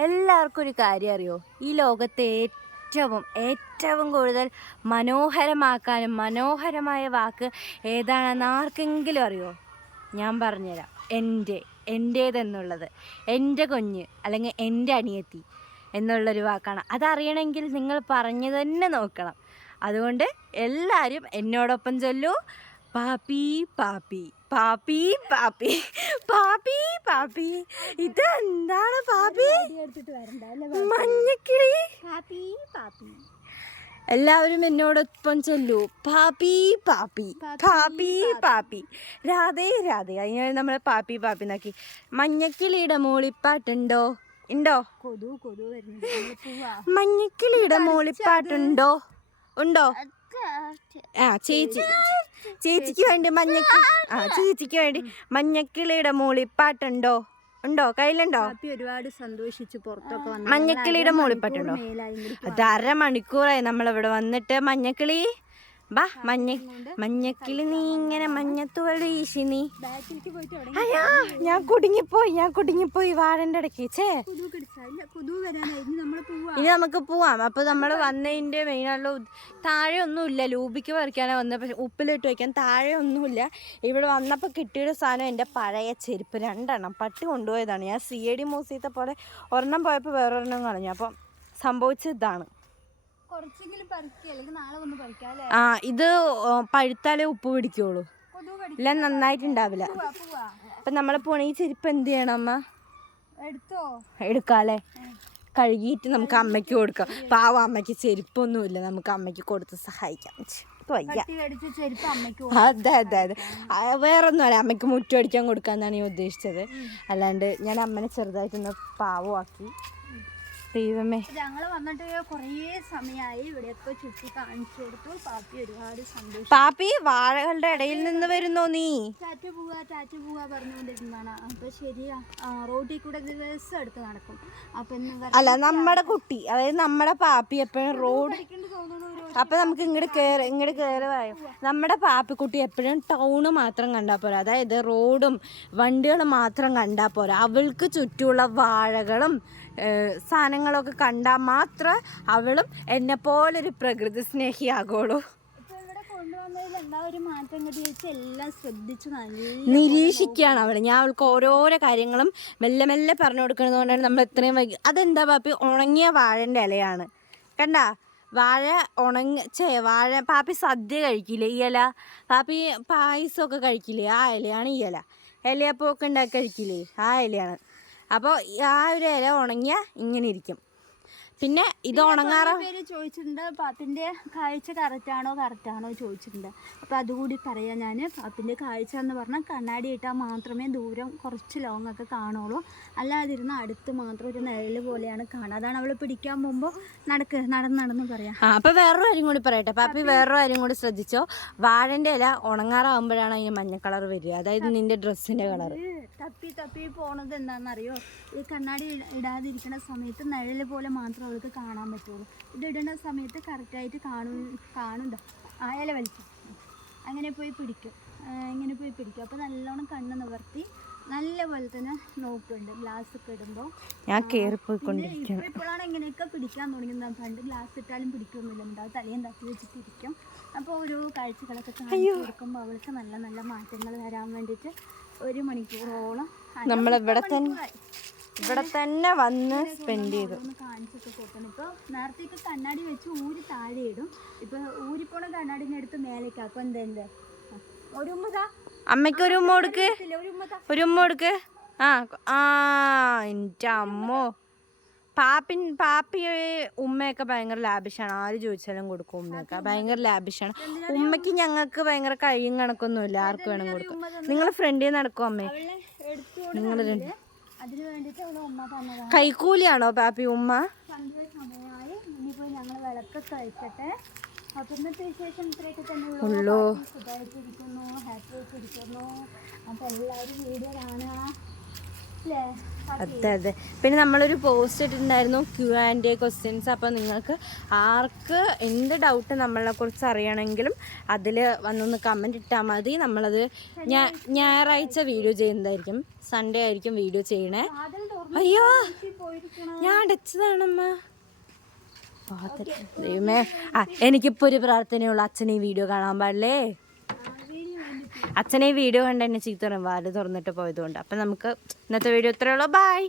എല്ലാവർക്കും ഒരു കാര്യം അറിയോ? ഈ ലോകത്തെ ഏറ്റവും ഏറ്റവും കൂടുതൽ മനോഹരമാക്കാനും മനോഹരമായ വാക്ക് ഏതാണെന്ന് ആർക്കെങ്കിലും അറിയോ? ഞാൻ പറഞ്ഞുതരാം. എന്റെ എന്റേതെന്നുള്ളത്. എന്റെ കുഞ്ഞ് അല്ലെങ്കിൽ എന്റെ അനിയത്തി എന്നുള്ളൊരു വാക്കാണ്. അതറിയണമെങ്കിൽ നിങ്ങൾ പറഞ്ഞു തന്നെ നോക്കണം. അതുകൊണ്ട് എല്ലാവരും എന്നോടൊപ്പം ചൊല്ലൂ. പാപ്പി പാപ്പി. പാപ്പി പാപ്പി. പാപ്പി പാപ്പി. ഇതെന്താണ് വരണ്ട മഞ്ഞക്കിളി? പാപ്പി പാപ്പി. എല്ലാവരും എന്നോടൊപ്പം ചൊല്ലൂ. പാപ്പി പാപ്പി. പാപ്പി പാപ്പി രാധേ രാധേ. അതിന് നമ്മളെ പാപ്പി പാപ്പി നോക്കി മഞ്ഞക്കിളിയുടെ മൂളിപ്പാട്ടുണ്ടോ? ഉണ്ടോ? കൊതു കൊതു മഞ്ഞക്കിളിയുടെ മൂളിപ്പാട്ടുണ്ടോ? ഉണ്ടോ? ആ ചേച്ചി. ചേച്ചിക്ക് വേണ്ടി മഞ്ഞക്കിളി ആ ചേച്ചിക്ക് വേണ്ടി മഞ്ഞക്കിളിയുടെ മൂളിപ്പാട്ടുണ്ടോ? ഉണ്ടോ? കയ്യിലുണ്ടോ? ഒരുപാട് സന്തോഷിച്ച് പുറത്തൊക്കെ മഞ്ഞക്കിളിയുടെ മൂളിപ്പാട്ടുണ്ടോ അത് അരമണിക്കൂറായി നമ്മളിവിടെ വന്നിട്ട് മഞ്ഞക്കിളി. ബാ മഞ്ഞ. മഞ്ഞക്കിളി നീ ഇങ്ങനെ മഞ്ഞത്തുവൾ വീശി നീ അയ്യാ ഞാൻ കുടുങ്ങിപ്പോയി ഞാൻ കുടുങ്ങിപ്പോയി വാഴന്റെ ഇടയ്ക്ക്. ചേ നമ്മൾ ഇനി നമുക്ക് പോവാം. അപ്പൊ നമ്മൾ വന്നതിന്റെ മെയിനുള്ള താഴെ ഒന്നുമില്ല. ലൂബിക്ക് പറിക്കാനാ വന്നത് പക്ഷെ ഉപ്പിലിട്ട് വയ്ക്കാൻ താഴെ ഒന്നുമില്ല. ഇവിടെ വന്നപ്പോൾ കിട്ടിയൊരു സാധനം എന്റെ പഴയ ചെരുപ്പ്. രണ്ടെണ്ണം. പട്ടി കൊണ്ടുപോയതാണ്. ഞാൻ സി എ ഡി മ്യൂസിയത്തെ പോലെ ഒരെണ്ണം പോയപ്പോൾ വേറൊരെണ്ണം കളഞ്ഞു. അപ്പം സംഭവിച്ചത് ആ ഇത് പഴുത്താലേ ഉപ്പ് പിടിക്കുള്ളൂ. എല്ലാം ഇല്ല നന്നായിട്ടുണ്ടാവില്ല. അപ്പൊ നമ്മളെ പോണ ഈ ചെരുപ്പ് എന്ത് ചെയ്യണം അമ്മ? എടുക്കാല്ലേ? കഴുകിയിട്ട് നമുക്ക് അമ്മയ്ക്ക് കൊടുക്കാം. പാവ അമ്മയ്ക്ക് ചെരുപ്പൊന്നുമില്ല. നമുക്ക് അമ്മയ്ക്ക് കൊടുത്ത് സഹായിക്കാം. വയ്യ. അതെ അതെ അതെ. വേറൊന്നും അല്ല. അമ്മയ്ക്ക് മുറ്റം അടിക്കാൻ കൊടുക്കാന്നാണ് ഞാൻ ഉദ്ദേശിച്ചത്. അല്ലാണ്ട് ഞാൻ അമ്മനെ ചെറുതായിട്ടൊന്ന് പാവമാക്കി. ദൈവമേ. ഞങ്ങൾ വന്നിട്ട് കുറേ സമയമായി ഇവിടെയൊക്കെ ചുറ്റി കാണിച്ചു കൊടുത്തു. പാപ്പി ഒരുപാട് സന്തോഷം പാപ്പി വാഴകളുടെ ഇടയിൽ നിന്ന് വരുന്നോ നീ? ചാറ്റ പോവുക ചാറ്റ പോവുക പറഞ്ഞുകൊണ്ടിരുന്നതാണ്. അപ്പൊ ശരിയാ റോഡിൽ കൂടെ ദിവസം എടുത്ത് നടക്കും. അപ്പൊ അല്ല നമ്മുടെ കുട്ടി അതായത് നമ്മുടെ പാപ്പി എപ്പോഴും റോഡ് അപ്പൊ നമുക്ക് ഇങ്ങോട്ട് കയറി ഇങ്ങോട്ട് കയറി പറയും നമ്മുടെ പാപ്പിക്കുട്ടി എപ്പോഴും ടൗണ് മാത്രം കണ്ടാൽ പോരാ. അതായത് റോഡും വണ്ടികളും മാത്രം കണ്ടാൽ പോരാ. അവൾക്ക് ചുറ്റുമുള്ള വാഴകളും സാധനങ്ങളൊക്കെ കണ്ടാൽ മാത്രം അവളും എന്നെ പോലൊരു പ്രകൃതി സ്നേഹിയാകുള്ളൂ. ശ്രദ്ധിച്ചു നല്ല നിരീക്ഷിക്കുകയാണ് അവൾ. ഞാൻ അവൾക്ക് ഓരോരോ കാര്യങ്ങളും മെല്ലെ മെല്ലെ പറഞ്ഞു കൊടുക്കുന്നത് കൊണ്ടാണ് നമ്മൾ ഇത്രയും വൈകി അതെന്താ പാപ്പി? ഉണങ്ങിയ വാഴന്റെ ഇലയാണ്. കണ്ട? വാഴ ഉണങ്ങ ചേ വാഴ പാപ്പി സദ്യ കഴിക്കില്ലേ? ഇല. പാപ്പി പായസമൊക്കെ കഴിക്കില്ലേ? ആ ഇലയാണ് ഈ ഇല. ഇലയപ്പമൊക്കെ ഉണ്ടാക്കി കഴിക്കില്ലേ? ആ ഇലയാണ്. അപ്പോൾ ആ ഒരു ഇല ഉണങ്ങിയാൽ ഇങ്ങനെ ഇരിക്കും. പിന്നെ ഇത് ഉണങ്ങാറ പേര് ചോദിച്ചിട്ടുണ്ട് പാപ്പിന്റെ കാഴ്ച കറക്റ്റ് ആണോ കറക്റ്റ് ആണോ ചോദിച്ചിട്ടുണ്ട്. അപ്പൊ അതുകൂടി പറയാം ഞാൻ പാപ്പിന്റെ കാഴ്ച എന്ന് പറഞ്ഞാൽ കണ്ണാടി ഇട്ടാൽ മാത്രമേ ദൂരം കുറച്ച് ലോങ് ഒക്കെ കാണുള്ളൂ. അല്ലാതിരുന്ന അടുത്ത് മാത്രം ഒരു നിഴൽ പോലെയാണ് കാണുക. അതാണ് അവൾ പിടിക്കാൻ പോകുമ്പോൾ നടക്ക് നടന്ന് നടന്ന് പറയാം. ആ അപ്പോൾ വേറൊരു കാര്യം കൂടി പറയട്ടെ. പാപ്പി വേറൊരു കാര്യം കൂടി ശ്രദ്ധിച്ചോ. വാഴന്റെ ഇല ഉണങ്ങാറാകുമ്പോഴാണ് അതിന് മഞ്ഞ കളർ വരിക. അതായത് നിന്റെ ഡ്രസ്സിന്റെ കളർ തപ്പി തപ്പി പോണത് എന്താണെന്നറിയോ? ഈ കണ്ണാടി ഇടാതിരിക്കുന്ന സമയത്ത് നിഴൽ പോലെ മാത്രം അവൾക്ക് കാണാൻ പറ്റുള്ളൂ. ഇത് ഇടുന്ന സമയത്ത് കറക്റ്റായിട്ട് കാണും കാണുന്നുണ്ട്. ആ ഇല വലിച്ചു അങ്ങനെ പോയി പിടിക്കും. ഇങ്ങനെ പോയി പിടിക്കും. അപ്പോൾ നല്ലോണം കണ്ണ് നിവർത്തി നല്ലപോലെ തന്നെ നോക്കുന്നുണ്ട്. ഗ്ലാസ് ഒക്കെ ഇടുമ്പോൾ ഞാൻ കയറിപ്പോയിക്കൊണ്ടിരിക്കും ഇപ്പൊ ഇപ്പോഴാണ് ഇങ്ങനെയൊക്കെ പിടിക്കാൻ തുടങ്ങുന്നത്. പണ്ട് ഗ്ലാസ് ഇട്ടാലും പിടിക്കൊന്നുമില്ല. ഉണ്ടാവും തലയും തട്ടി വെച്ചിട്ടിരിക്കും അപ്പോൾ ഓരോ കാഴ്ചകളൊക്കെ കാണിച്ചു കൊടുക്കുമ്പോൾ അവൾക്ക് നല്ല നല്ല മാറ്റങ്ങൾ വരാൻ വേണ്ടിയിട്ട് ഒരു മണിക്കൂറോളം നമ്മൾ ഇവിടെ തന്നെ. ഇവിടെ തന്നെ വന്ന് സ്പെൻഡ് ചെയ്തു. കാണിച്ചൊക്കെ കൊടുക്കണം. ഇപ്പോൾ നേരത്തേക്ക് കണ്ണാടി വെച്ച് ഊരി താഴെ ഇടും. ഇപ്പൊ ഊരിപ്പോണ കണ്ണാടിനെ എടുത്ത് മേലേക്ക് അപ്പൊ എന്തെന്ത് ഒരു അമ്മയ്ക്ക് ഒരു ഉമ്മ കൊടുക്ക്. ഒരു ഒരു ഉമ്മ കൊടുക്ക്. ആ ആ എന്റെ അമ്മോ. പാപ്പിൻ പാപ്പി ഉമ്മയൊക്കെ ഭയങ്കര ലാബിഷാണ് ആര് ചോദിച്ചാലും കൊടുക്കും ഉമ്മയൊക്കെ. ഭയങ്കര ലാബിഷാണ് ഉമ്മയ്ക്ക് ഞങ്ങൾക്ക് ഭയങ്കര കഴിയും കണക്കൊന്നുമില്ല ആർക്ക് വേണം കൊടുക്കും നിങ്ങൾ ഫ്രണ്ടിൽ നടക്കും അമ്മേ? നിങ്ങൾ കൈക്കൂലിയാണോ പാപ്പി ഉമ്മ? ഉള്ളൂ. അപ്പം എല്ലാവരും വീഡിയോ കാണുക. അതെ. അതെ പിന്നെ നമ്മളൊരു പോസ്റ്റ് ഇട്ടിട്ടുണ്ടായിരുന്നു ക്യു ആൻഡ് എ ക്വസ്റ്റ്യൻസ് അപ്പോൾ നിങ്ങൾക്ക് ആർക്ക് എന്ത് ഡൗട്ട് നമ്മളെ കുറിച്ച് അറിയണമെങ്കിലും അതിൽ വന്നൊന്ന് കമന്റ് ഇട്ടാൽ മതി. നമ്മളത് ഞായറാഴ്ച വീഡിയോ ചെയ്യുന്നതായിരിക്കും. സൺഡേ ആയിരിക്കും വീഡിയോ ചെയ്യണേ. അയ്യോ! ഞാൻ അടച്ചതാണമ്മ. ദൈവമേ. ആ എനിക്കിപ്പോൾ ഒരു പ്രാർത്ഥനയുള്ള അച്ഛനെ ഈ വീഡിയോ കാണാൻ പാടില്ലേ? അച്ഛനെ വീഡിയോ കണ്ട് എന്നെ ചീത്ത പറയും വാൽ തുറന്നിട്ട് പോയതുകൊണ്ട്. അപ്പം നമുക്ക് ഇന്നത്തെ വീഡിയോ ഇത്രയുള്ളൂ ബൈ